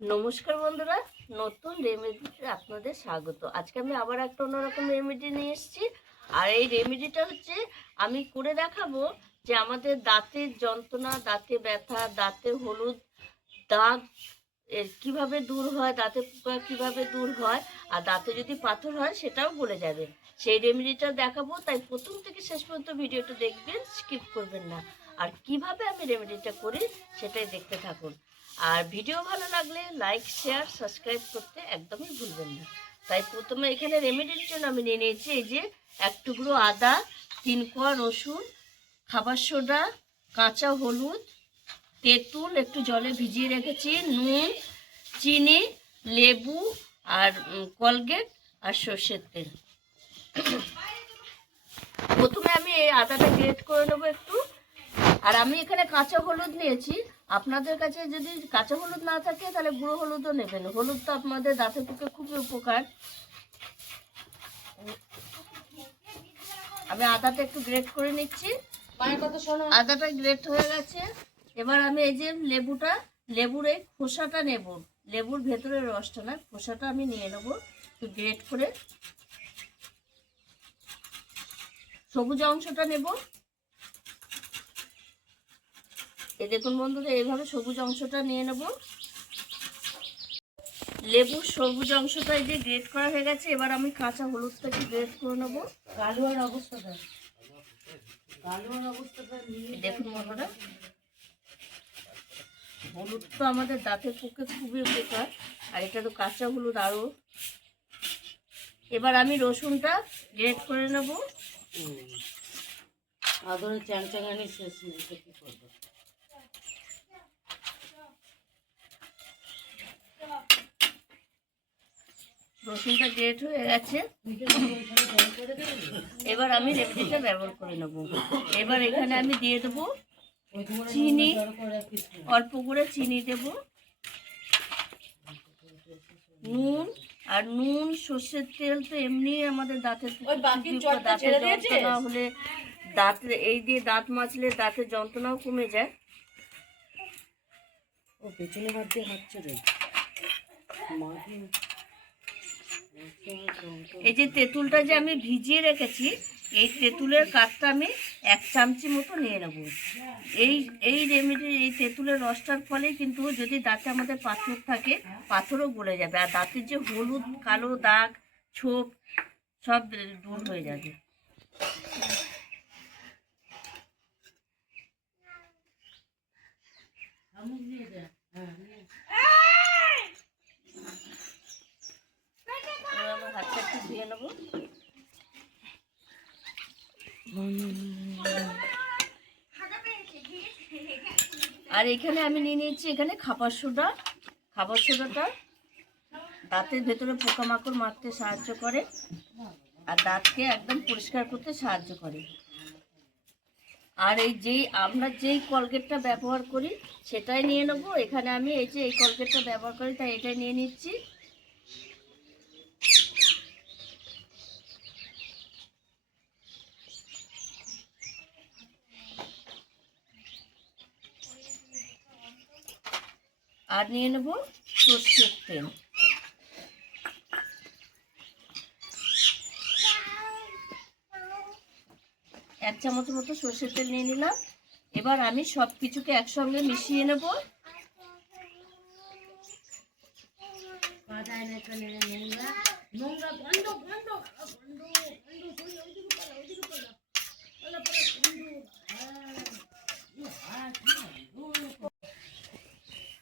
নমস্কার বন্ধুরা, নতুন রেমেডিতে আপনাদের স্বাগত। আজকে আমি আবার একটা অন্যরকম রেমেডি নিয়ে এসেছি। আর এই রেমেডিটা হচ্ছে, আমি করে দেখাবো যে আমাদের দাঁতের যন্ত্রণা, দাঁতে ব্যথা, দাঁতে হলুদ দাগ কীভাবে দূর হয়, দাঁতে পোকা কীভাবে দূর হয়, আর দাঁতে যদি পাথর হয় সেটাও বলে যাবে সেই রেমেডিটা দেখাবো, তাই প্রথম থেকে শেষ পর্যন্ত ভিডিওটা দেখবেন, স্কিপ করবেন না। আর কীভাবে আমি রেমেডিটা করি সেটাই দেখতে থাকুন। আর ভিডিও ভালো লাগলে লাইক শেয়ার সাবস্ক্রাইব করতে একদমই ভুলবেন না। তাই প্রথমে এখানে রেমেডির জন্য আমি নিয়ে নিয়েছি এই যে এক টুকরো আদা, তিন কোয়া রসুন, খাবার সোডা, কাঁচা হলুদ, তেঁতুল একটু জলে ভিজিয়ে রেখেছি, নুন, চিনি, লেবু আর কলগেট আর সর্ষের তেল। প্রথমে আমি এই আদাটা গ্রেট করে নেব একটু। আর আমি এখানে কাঁচা হলুদ নিয়েছি। আপনাদের কাছে যদি কাঁচা হলুদ না থাকে তাহলে গুঁড়ো হলুদও নেবেন। হলুদ তো আপনাদের দাঁতের পক্ষে খুবই উপকার। আমি আদাটা একটু গ্রেট করে নিচ্ছি। আদাটা গ্রেট হয়ে গেছে। এবার আমি এই যে লেবুটা লেবুর এই খোসাটা নেব। লেবুর ভেতরের রসটা না খোসাটা আমি নিয়ে নেব একটু গ্রেট করে। সবুজ অংশটা নেব। এই দেখুন বন্ধুরা এইভাবে সবুজ অংশটা নিয়ে নেব। লেবুর সবুজ অংশটা এই যে গ্রেট করা হয়ে গেছে এবার আমি কাঁচা হলুদটাকে গ্রেট করে নেব। কালুয়ার অবস্থাটা। কালুয়ার অবস্থাটা দেখুন বন্ধুরা। হলুদ তো আমাদের দাঁতের পক্ষে খুবই উপকার আর এটা তো কাঁচা হলুদ আরও। এবার আমি রসুনটা গ্রেট করে নেব। আদরের শেষ নেই কি করব? রসুনটা গ্রেট হয়ে গেছে। এবার আমি রেমেডিটা ব্যবহার করে নেব। এবার এখানে আমি দিয়ে দেবো চিনি অল্প করে চিনি দেব। নুন আর নুন সর্ষের তেল তো এমনি আমাদের দাঁতের দাঁতের? যন্ত্রণা হলে দাঁত এই দিয়ে দাঁত মাজলে দাঁতের যন্ত্রণাও কমে যায়। ও পেছনে হাত দিয়ে হাঁটছে রে। মাকে এই যে তেঁতুলটা যে আমি ভিজিয়ে রেখেছি, এই তেঁতুলের কাঠটা আমি এক চামচি মতো নিয়ে নেব। এই এই রেমেডি এই তেঁতুলের রসটার ফলে কিন্তু যদি দাঁতে আমাদের পাথর থাকে, পাথরও গলে যাবে। আর দাঁতের যে হলুদ, কালো দাগ, ছোপ, সব দূর হয়ে যাবে। শামুক নিয়ে যা হ্যাঁ নিয়ে এবার আমার হাতটা একটু ধুয়ে নেব আর এখানে আমি নিয়ে নিয়েছি এখানে খাবার সোডা, খাবার সোডাটা। দাঁতের ভেতরে পোকামাকড় মারতে সাহায্য করে আর দাঁতকে একদম পরিষ্কার করতে সাহায্য করে। আর এই যেই, আমরা যেই কলগেটটা ব্যবহার করি, সেটাই নিয়ে নেব। এখানে আমি এই যে এই কলগেটটা ব্যবহার করি, তাই এটাই নিয়ে নিচ্ছি। আর নিয়ে নেব সর্ষের তেল। এক চামচ মতো সর্ষের তেল নিয়ে নিলাম। এবার আমি সব কিছুকে একসঙ্গে মিশিয়ে নেব। নোংরা বন্ধ বন্ধ ওই ওইদিকে পালা ওইদিকে পালা পালা পালা বন্ধ হ্যাঁ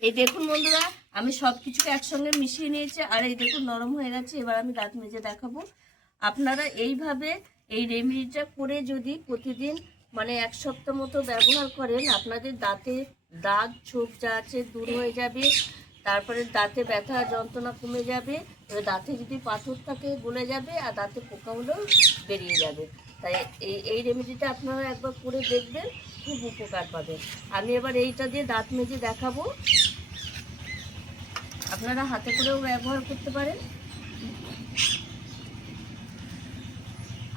এই দেখুন বন্ধুরা, আমি সব কিছুকে একসঙ্গে মিশিয়ে নিয়েছি, আর এই দেখুন নরম হয়ে গেছে। এবার আমি দাঁত মেজে দেখাবো। আপনারা এইভাবে এই রেমেডিটা করে যদি প্রতিদিন মানে এক সপ্তাহ মতো ব্যবহার করেন, আপনাদের দাঁতে দাগ, ছোপ যা আছে দূর হয়ে যাবে, তারপরে দাঁতে ব্যথা, যন্ত্রণা কমে যাবে এবার দাঁতে যদি পাথর থাকে গলে যাবে, আর দাঁতে পোকাগুলো বেরিয়ে যাবে। তাই এই এই রেমেডিটা আপনারা একবার করে দেখবেন, খুব উপকার পাবেন। আমি এবার এইটা দিয়ে দাঁত মেজে দেখাবো। আপনারা হাতে করেও ব্যবহার করতে পারেন।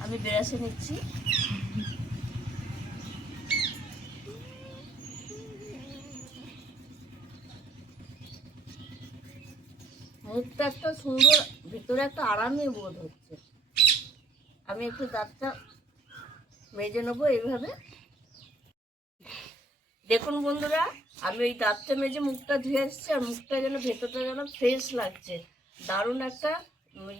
আমি বেরাসে নিচ্ছি। মুখটা একটা সুন্দর, ভিতরে একটা আরামই বোধ হচ্ছে। আমি একটু দাঁতটা মেজে নেব এইভাবে। দেখুন বন্ধুরা, আমি ওই দাঁতটা মেজে মুখটা ধুয়ে এসেছি, আর মুখটা যেন ভেতরটা যেন ফ্রেশ লাগছে। দারুণ একটা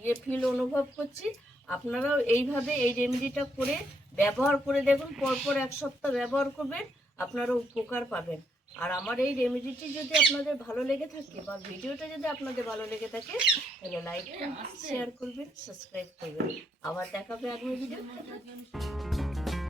ইয়ে ফিল অনুভব করছি। আপনারাও এইভাবে এই রেমেডিটা করে ব্যবহার করে দেখুন, পরপর এক সপ্তাহ ব্যবহার করবেন, আপনারা উপকার পাবেন। আর আমার এই রেমেডিটি যদি আপনাদের ভালো লেগে থাকে বা ভিডিওটা যদি আপনাদের ভালো লেগে থাকে, তাহলে লাইক শেয়ার করবেন সাবস্ক্রাইব করবেন। আবার দেখাবে আগামী ভিডিও